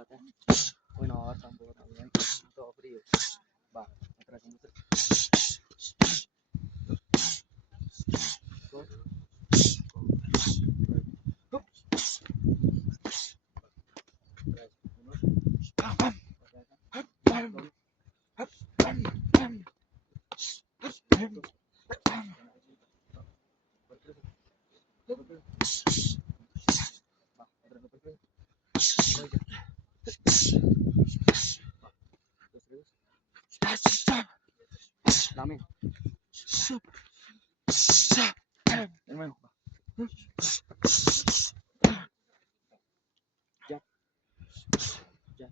Oke. Uno, tambor, también. Todo frío. Va, atrás, atrás. Go. Hup. Atrás, uno. Dame. Hermano. Ya. Ya.